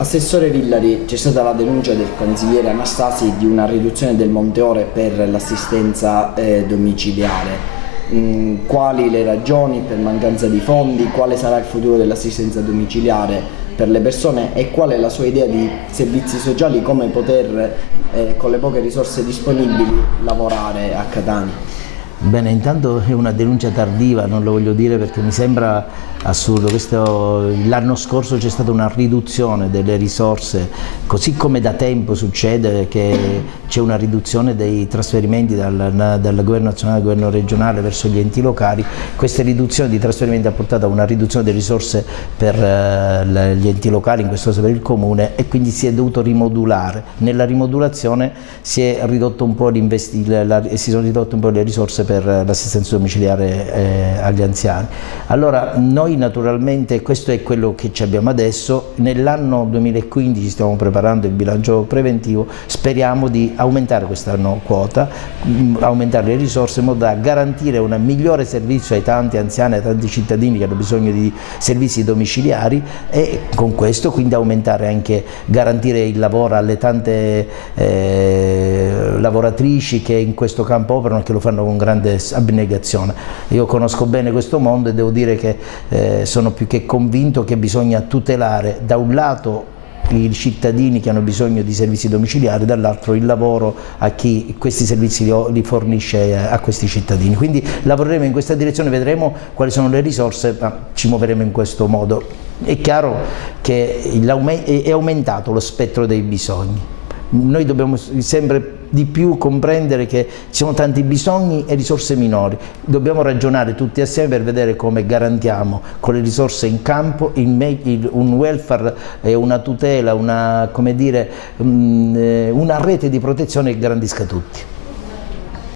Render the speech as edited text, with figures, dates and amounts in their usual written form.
Assessore Villari, c'è stata la denuncia del consigliere Anastasi di una riduzione del monte ore per l'assistenza domiciliare. Quali le ragioni per mancanza di fondi? Quale sarà il futuro dell'assistenza domiciliare per le persone e qual è la sua idea di servizi sociali, come poter con le poche risorse disponibili lavorare a Catania? Bene, intanto è una denuncia tardiva, non lo voglio dire perché mi sembra assurdo. L'anno scorso c'è stata una riduzione delle risorse, così come da tempo succede che c'è una riduzione dei trasferimenti dal governo nazionale al governo regionale verso gli enti locali. Questa riduzione di trasferimenti ha portato a una riduzione delle risorse per gli enti locali, in questo caso per il comune, e quindi si è dovuto rimodulare. Nella rimodulazione si sono ridotte un po' le risorse per l'assistenza domiciliare agli anziani. Allora, noi naturalmente, questo è quello che ci abbiamo adesso. Nell'anno 2015 stiamo preparando il bilancio preventivo, speriamo di aumentare quest'anno quota, aumentare le risorse in modo da garantire un migliore servizio ai tanti anziani, ai tanti cittadini che hanno bisogno di servizi domiciliari, e con questo quindi aumentare anche, garantire il lavoro alle tante lavoratrici che in questo campo operano e che lo fanno con grande abnegazione. Io conosco bene questo mondo e devo dire che sono più che convinto che bisogna tutelare da un lato i cittadini che hanno bisogno di servizi domiciliari, dall'altro il lavoro a chi questi servizi li fornisce a questi cittadini. Quindi lavoreremo in questa direzione, vedremo quali sono le risorse, ma ci muoveremo in questo modo. È chiaro che è aumentato lo spettro dei bisogni. Noi dobbiamo sempre di più comprendere che ci sono tanti bisogni e risorse minori. Dobbiamo ragionare tutti assieme per vedere come garantiamo con le risorse in campo un welfare e una tutela, come dire, una rete di protezione che garantisca tutti.